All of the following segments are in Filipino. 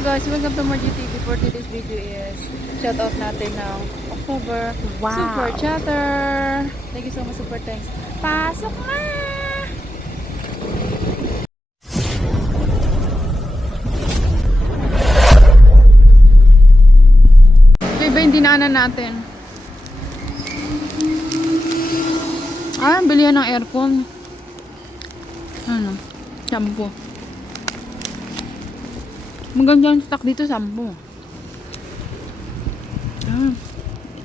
guys, welcome to Margie TV. For today's video is shout out natin ng October Super Chatter. Thank you so much, super thanks. Pasok na! Ito iba yung dinaanan natin. Bilihan ng aircon. Ano? Shampoo. Maganda yung stock dito, sampo.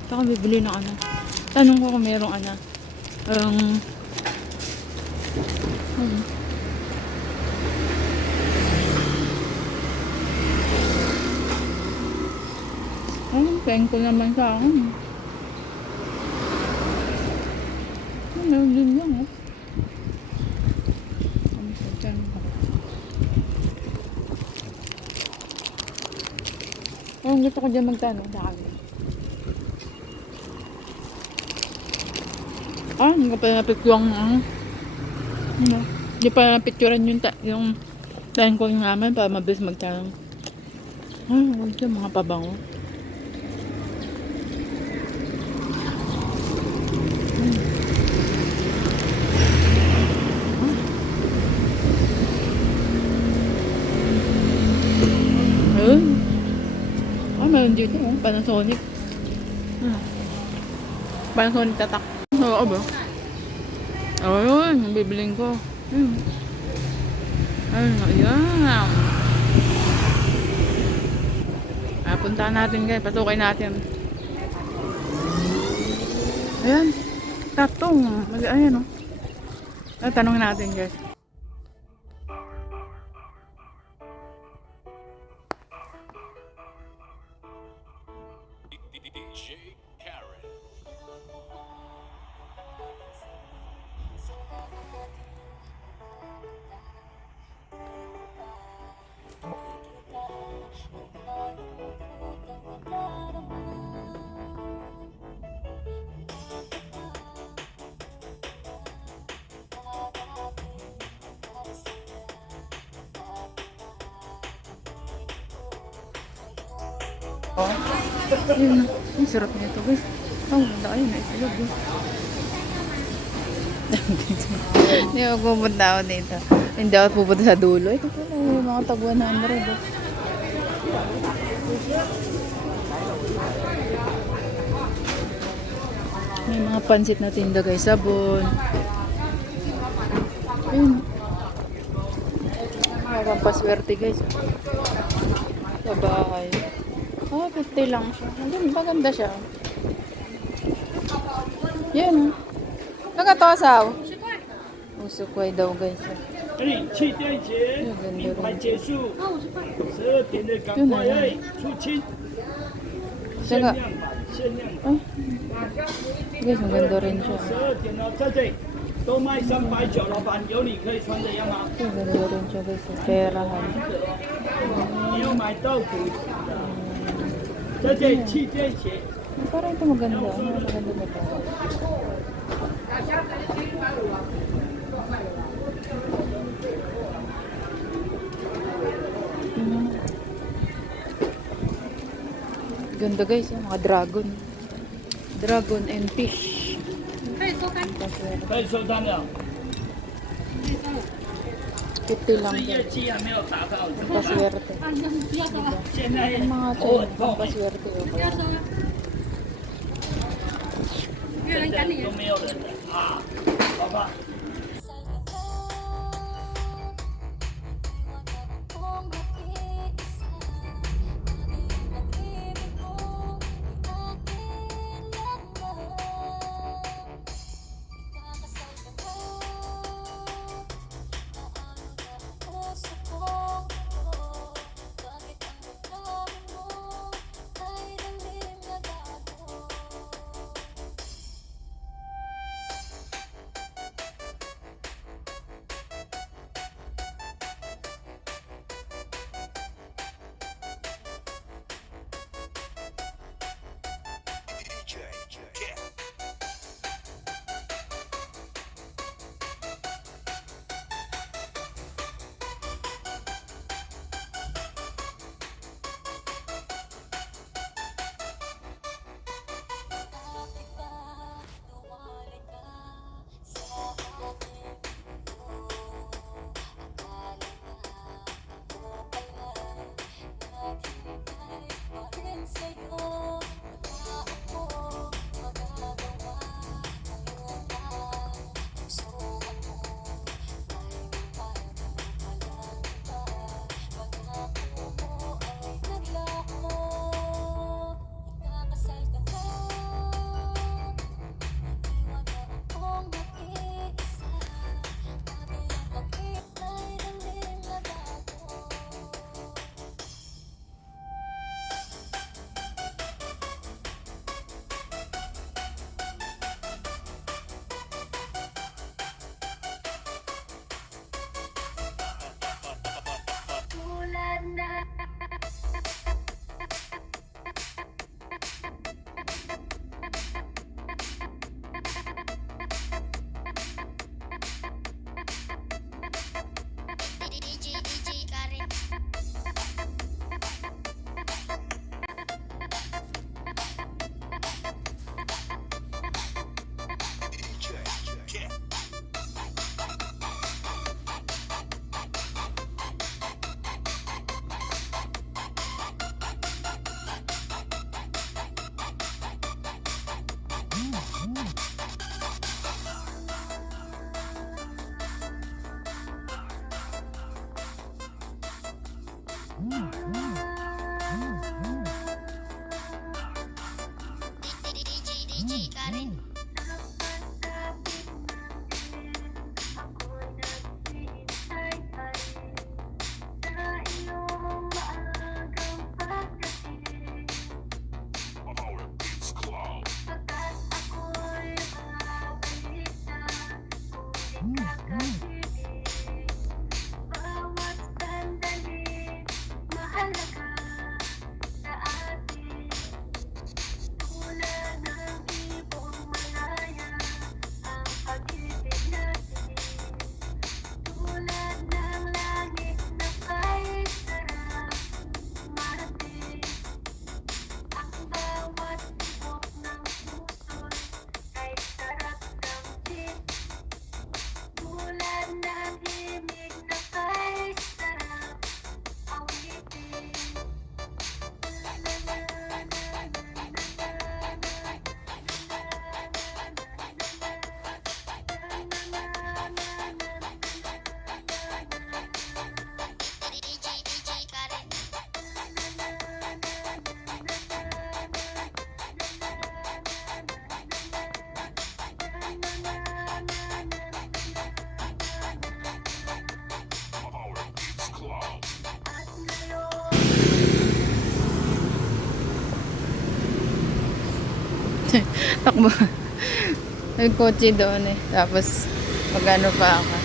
Saka bibili ng ano. Tanong ko kung merong ano. Thankful naman sa akin. Meron din lang, oh. Gusto ko dyan magtanong sa akin. Hindi ko pa napicturean hindi pa napicturean yung time ko namin para mabilis magtanong. Huwag siya mga pabango. Meron dito, Panasonic. Panasonic tatak. Oo ba? Ayun, bibiling ko. Ayan. Puntaan natin guys, pasukin natin. Ayan. Taktong. Ayan, tanongin natin guys. DJ Karen. Yun, ang sarap nito guys. Wala kayo na isilog. Hindi ako pupunta ako dito. Hindi ako pupunta sa dulo. Ito pala yung mga tag 100. May mga pansit na tinda guys. Sabon. Ayun. May pampaswerte guys. Sa bahay. 50 lang siya. Maganda siya. Yan. Nagatosaw. Usukway daw guys. 7点结，名牌结束，12点的赶快出清，限量版，限量版。 Guys, ang ganda rin siya. 12点了，在这里都卖390，老板有你可以穿这样吗？ Ang ganda rin siya guys. Perahan. 你要买到骨，在这里7点结。 Parang ito maganda. Maganda na parang. Ganda guys, mga dragon. Dragon and fish. 可以收单了， 50 lang 是 din. 业绩还没有达到， Paswerte. 现在 Yung mga chain, paswerte. 现在都没有人了啊，好吧。Takbo. Nagkotse doon eh. Tapos, magano pa ako.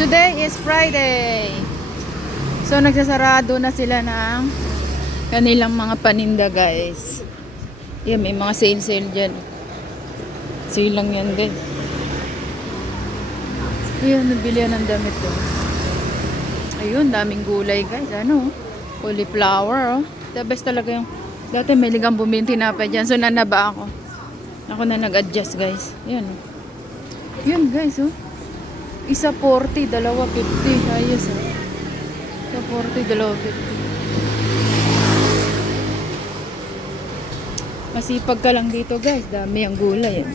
Today is Friday. So, nagsasarado na sila ng kanilang mga paninda, guys. Yan, may mga sale dyan. Sale lang yan, guys. Ayun, nabili ng damit ko. Ayun, daming gulay, guys. Ano? Cauliflower, oh. The best talaga yung... Dati may ligang bumili tinapay dyan. So, nanaba ako. Ako na nag-adjust, guys. Yan, oh. Yan, guys, oh. Isa 40, dalawa 50. Ayos, oh. Isa 40, dalawa 50. Masipag ka lang dito, guys. Dami ang gulay, yan.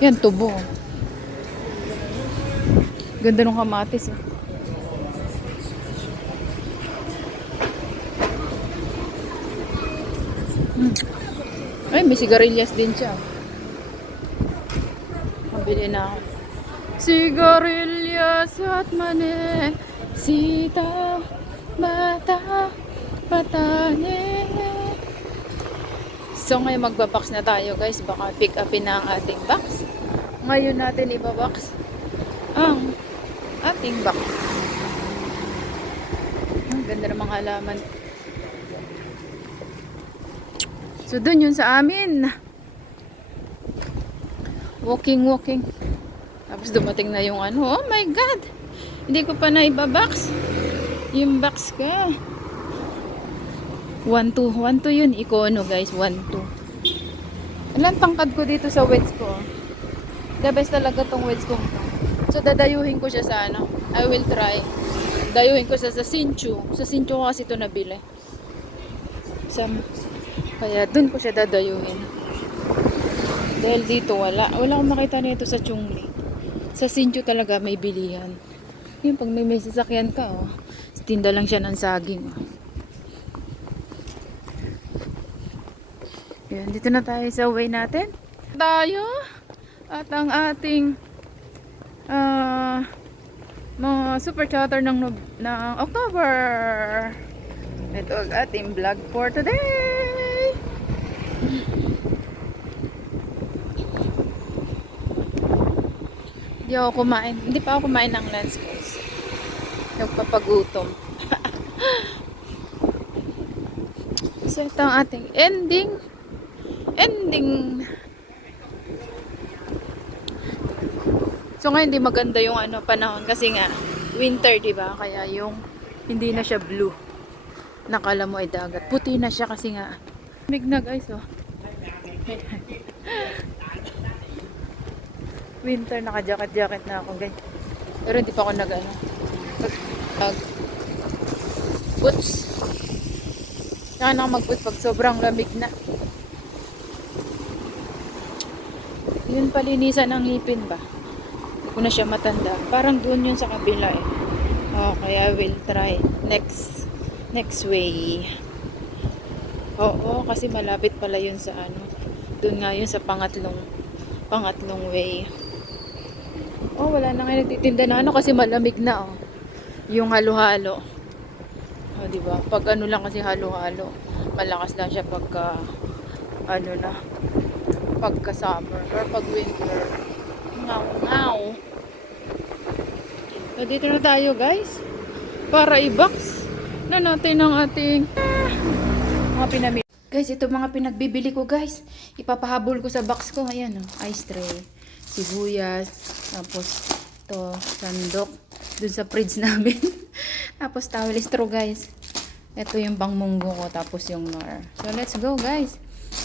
Yan, tubo. Ganda ng kamatis, oh. Ay, may sigarilyas din siya. Mabili na ako. Sigarilyas at mani, sita, bata, patane. So, ngayon magbabox na tayo, guys. Baka pick upin na ang ating box. Ngayon natin ibabox ang ating box. Ang ganda ng mga halaman. So, dun yun sa amin. Walking. Tapos dumating na yung ano. Oh my God! Hindi ko pa na ibabox. Yung box ka. 1-2 yun. Ikono, guys. 1-2. Ilan tangkad ko dito sa weights ko. The best talaga tong weights ko. So, dadayuhin ko siya sa ano. I will try. Dayuhin ko siya sa Sinchu. Sa Sinchu ko kasi ito nabili. Kaya dun ko siya dadayuhin. Dahil dito wala akong makita nito sa Chungli. Sa Sinchu talaga may bilihan. Yung pag may sasakyan ka, oh, tinda lang siya ng saging. Oh. Yan, dito na tayo sa way natin. Tayo at ang ating mga super chatter ng October. Ito ang ating vlog for today. Hindi pa ako kumain ng lunch, guys. Nagpapagutom. So, ito ang ating ending. So, ngayon hindi maganda yung panahon kasi nga winter, diba? Kaya yung hindi na siya blue. Nakala mo ay dagat. Puti na siya kasi nga lamig na, guys, oh. Winter, naka-jacket na ako, guys. Pero hindi pa ako nag boots. Saka na ako mag-boots pag sobrang lamig na. Yun, palinisan ng ngipin ba? Hindi ko na siya matanda. Parang doon yun sa kabila eh. Okay, I will try next way. Oo, kasi malapit pala yun sa doon nga yun sa pangatlong way. Oh, wala na nga nagtitinda na kasi malamig na, oh. Yung halo-halo. Oh, di ba? Pag lang kasi halo-halo, malakas lang siya pagka pagka summer or pag winter. Ngaw. So, dito na tayo, guys. Para i-box na natin ang ating mga pinamili. Guys, ito mga pinagbibili ko, guys. Ipapahabol ko sa box ko. Ayan, oh. Ice tray, sibuyas, tapos ito, sandok dun sa fridge namin. Tapos towel straw, guys. Ito yung pangmunggo ko, tapos yung nor. So, let's go, guys.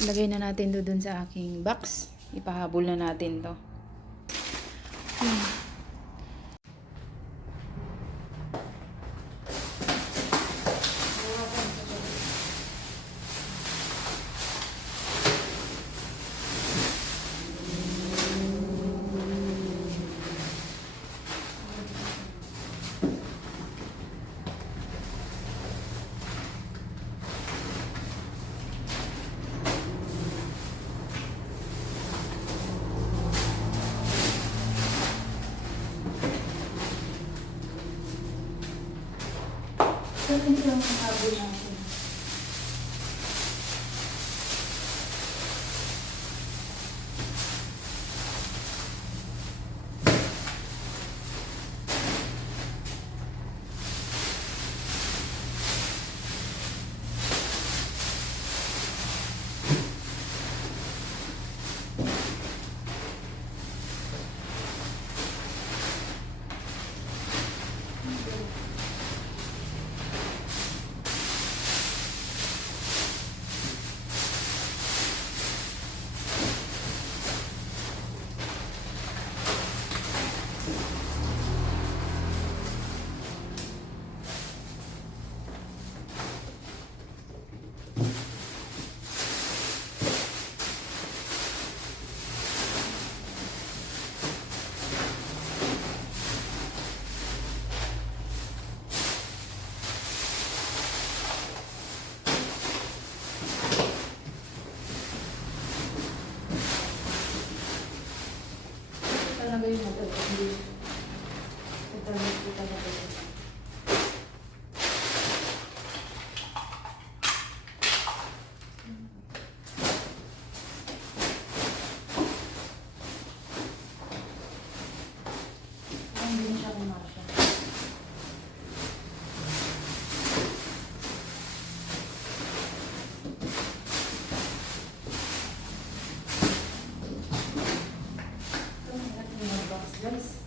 Lagay na natin dun sa aking box. Ipahabol na natin to. So, ito yung habol natin. Talaga yung motor. Hindi. Ito talaga. Hindi siya kumasya. Guys.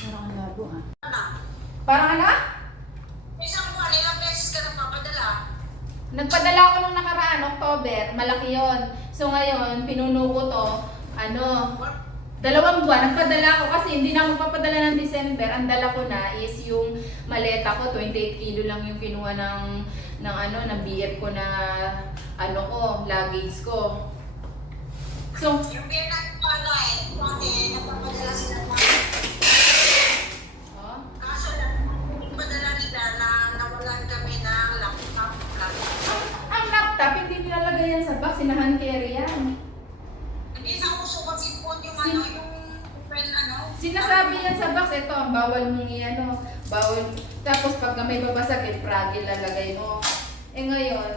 Parang ang labo ha. Parang ano? Isang buwan, ilang beses ka nagpapadala? Nagpadala ako nung nakaraan, October, malaki yon. So ngayon, pinuno ko to, 2 buwan, nagpadala ako kasi hindi na ako papadala ng December. Ang dala ko na is yung maleta ko, 28 kilo lang yung kinuha ng BF ko na luggage ko. So, Yung Vietnam ko dati, nagpapadala sila ng oh, kaso lang, nagpadala nila na nawalan kami ng laptop. ang laptop, hindi nilalagay yan sa box, sinahan carry yan. Hindi na uso kasi po yung Sinasabi yan sa box, ito ang bawal mong bawal. Tapos pag may babasagin, fragile lalagay mo. Eh ngayon,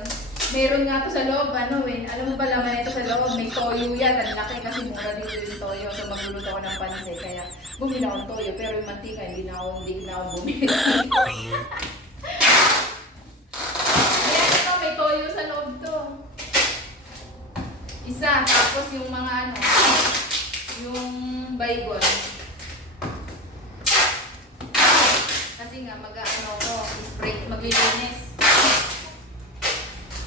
meron nga to sa loob, alam mo ba laman ito sa loob, may toyo yan, ang laki kasi mura dito yung toyo. So magluluto ako ng pansit, kaya bumili ako ng toyo, pero yung mantika, hindi na ako bumili. Ayan ito, may toyo sa loob to. Isa, tapos yung mga yung baygon. Kasi nga maglilinis.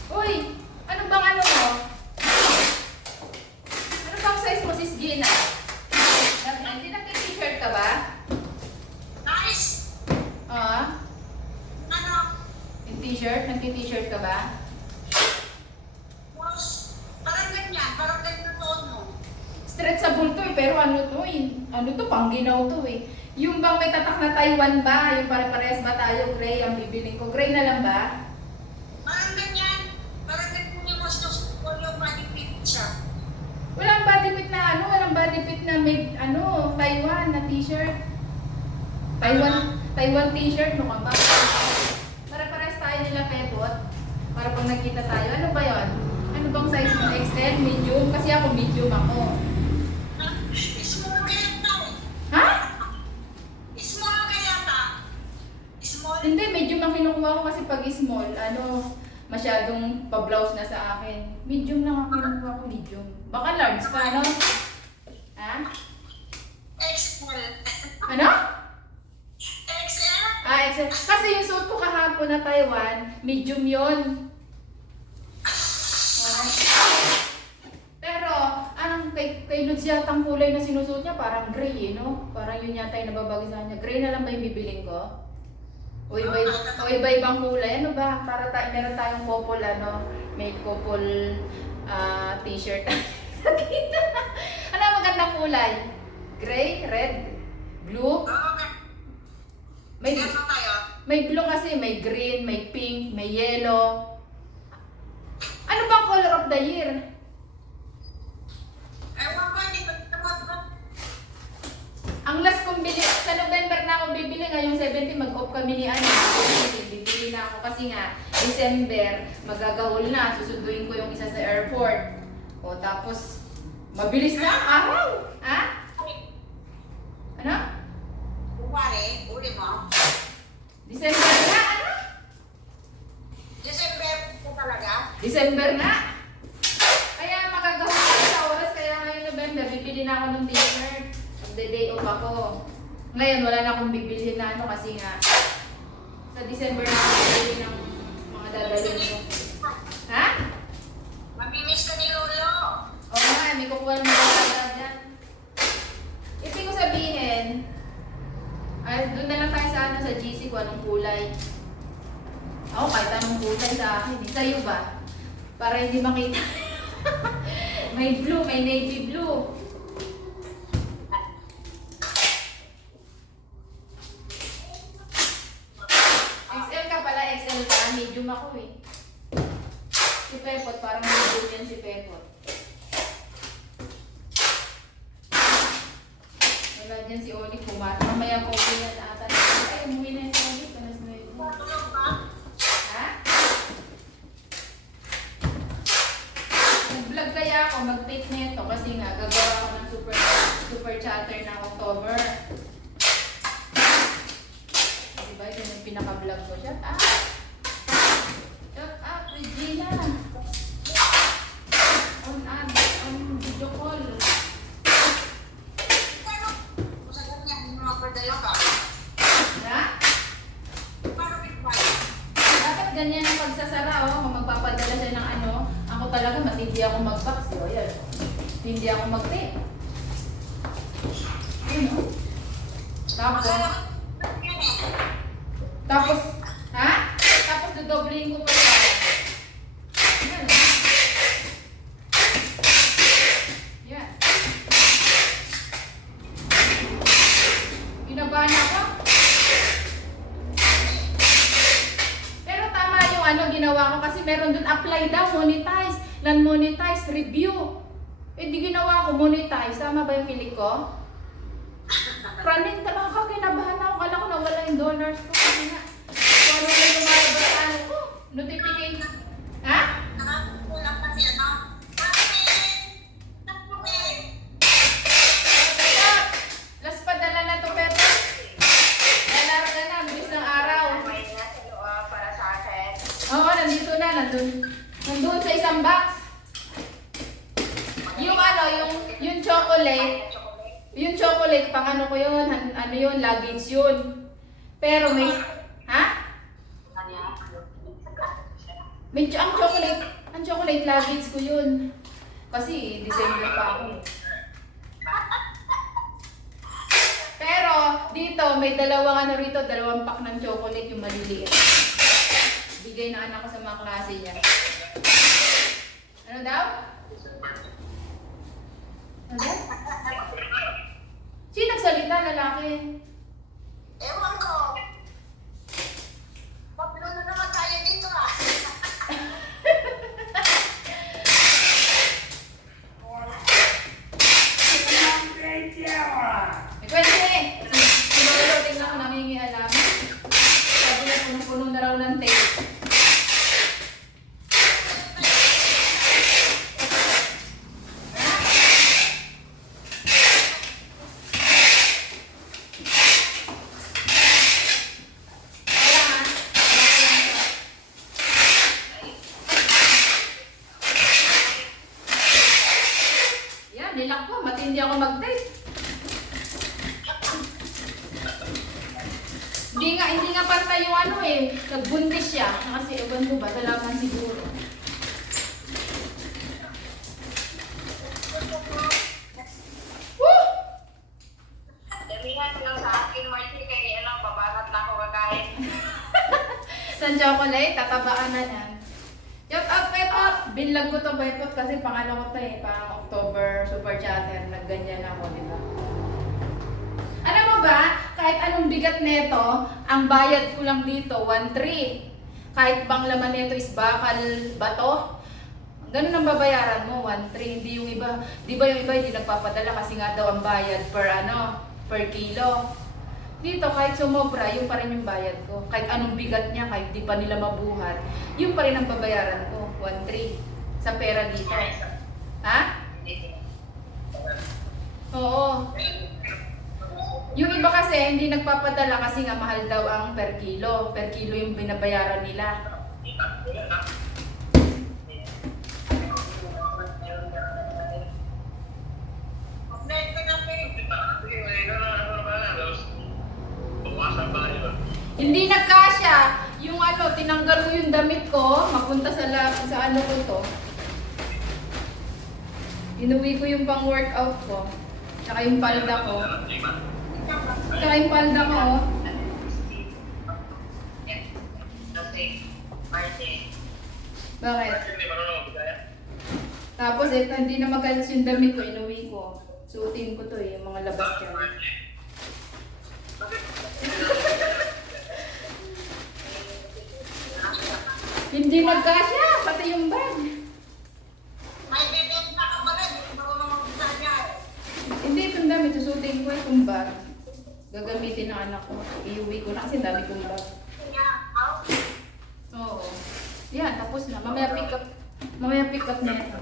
Uy, ano bang mo? Ano bang size mo, Sis Gina? Hindi nag-t-shirt ka ba? Nice! Ah, Ano? yung t-shirt? Nag-t-shirt ka ba? Parang ganyan toon mo. Stretchable to pero ano to, pang ginaw to Yung bang may tatak na Taiwan ba? Yung pare-parehas ba tayo, gray ang bibiling ko? Gray na lang ba? Parang ganyan yung mas yung body fit siya. Walang body fit na walang body fit na may Taiwan na t-shirt. Taiwan t-shirt, no ka ba? Pare-parehas tayo nila, Pepot. Para pag nagkita tayo, ano ba yon? Ano bang size mo? XL, medium? Kasi ako medium ako. Small kaya tao. Ha? Small kaya ta. Small. Hindi, medium ang kinukuha ko kasi pag small, masyadong pa-blouse na sa akin. Medium lang ang kinukuha ko, medium. Baka large pa, Ha? XL. Ano? XL? XL. Kasi yung suit ko kahapon na Taiwan, medium yon. Pero, kay Lods yata ang kulay na sinusuot niya, parang gray Parang yun yata yung nababagay sa kanya. Gray na lang ba yung bibiling ko? O iba-ibang kulay. Ano ba? Para meron tayong couple, may couple t-shirt. Ano ang magandang kulay? Gray, red, blue? Okay. May, Sige pa tayo. may blue kasi, may green, may pink, may yellow. Ano bang color of the year? Ewan ko, hindi ko Ang last kong bili, sa November na ako bibili, ngayong 17 mag-off kami ni ano. Bibili na ako kasi nga, December, magagahol na, susunduin ko yung isa sa airport. O tapos, mabilis na ang araw. Ha? Ano? Kumari, uli mo. December na, ano? December po talaga. December na. Kaya magagahol na sa oras, kaya ngayong November, bibili na ako ng t-shirt. Magde-day off ako. Ngayon, wala na akong bibilhin na ano kasi nga, sa December na ako bibili ng mga dadalhin ko. Ha? Mamimiss ka ni Lolo. Oo nga, may kukuha ng mga dadalhin dyan. Ibig ko sabihin, ay, doon na lang tayo sa ano, sa GC ko, anong kulay. Ako, kahit anong kulay sa akin. Sa'yo ba? Para hindi makita. May blue, may navy blue. XL ka pala, XL ka. Medium ako eh. Si Pepot, parang medium yan si Pepot. Wala dyan si Oli pumat. Mamaya po uwi na ata. Ay, umuwi na si Oli. Panas na yun. Tulog ba? Ha? Nag-vlog kaya ako, mag-take nito kasi nga gagawa ako ng super chatter ng October. Diba? Ito yung pinaka-vlog ko. Shut up! Shut up, Regina! On video call. Sa ganyan, mga pardaya ka. Ha? Paano ba? Dapat ganyan ang pagsasara, oh. Kung magpapadala siya ng ano, ako talaga matindi ako mag-box, oh. Yan. Hindi ako mag-tape. Ayun, oh. Tapos, Yan eh. tapos, ha? Tapos dodoblein ko pa siya. Yan, oh. Yan. Ginabahan ako. Pero tama yung ano ginawa ko kasi meron dun apply daw, monetize, non-monetize, review. Eh di ginawa ko, monetize. Tama ba yung pilik ko? Praning talaga, kinabahan ako. Kala ko nawala yung donors ko. Kasi nga, parang may lumalabas sa ano ko. Notification. Ha? Nakakakulang kasi ano. Bakit? Last padala na to, Pepe. Lalaro na na, bilis ng araw. May nasa loob para sa akin. Oo, nandito na, nandun sa isang box. Yung ano, yung chocolate, yung chocolate, pang ano ko yun, ano yun, luggage yun. Pero may, ha? May ang chocolate luggage ko yun. Kasi December pa ako. Pero dito, may dalawang ano rito, dalawang pack ng chocolate yung maliliit. Bigay ng anak ko sa mga klase niya. Ano daw? Ano daw? Sino nagsalita, lalaki? Ewan ko. Pabilo na naman tayo dito ah. May kwento eh. Si Lolo, tingnan ko nangingialam. Sabi niya, punong-puno na raw ng tape. Yan, nilak ko. Matindi ako mag-tape. Hindi nga pantay yung ano eh. Nagbuntis siya. Kasi ewan ko ba, dalaman siguro. Woo! Damihan lang sa akin, Marcy, kaya ano, babanat na ako kakain. Sa chocolate, tatabaan na yan. Shout out, Pepot! Binlag ko to, Pepot, kasi pang ano ko to eh, pang October Super Chatter. Nagganyan ako, di ba? Alam mo ba, kahit anong bigat nito, ang bayad ko lang dito, 1.3. Kahit bang laman nito is bakal bato, ganun ang babayaran mo, 1.3. Hindi yung iba, di ba yung iba hindi nagpapadala kasi nga daw ang bayad per ano, per kilo. Dito, kahit sumobra, yun pa rin yung bayad ko. Kahit anong bigat niya, kahit di pa nila mabuhat, yun pa rin ang babayaran ko, 1.3 sa pera dito. Ha? Oo. Yung iba kasi, hindi nagpapadala kasi nga mahal daw ang per kilo. Per kilo yung binabayaran nila. Hindi nagkasya. Yung ano, tinanggal ko yung damit ko, mapunta sa ano ko to. Inuwi ko yung pang workout ko. Tsaka yung palda ko. Tsaka yung palda ko, oh. Bakit? Tapos ito, hindi na magkalas yung damit ko, inuwi ko. Suotin ko to, yung mga labas dyan. Hindi nagkasya, pati yung bag. May bibenta ka ba rin? Hindi mo naman mag-isa niya. Hindi itong damit, susutin ko itong bag. Gagamitin ng anak ko. Iuwi ko na kasi dami kong bag. Kaya, out. Oo. Yan, tapos na. Mamaya pick up na ito.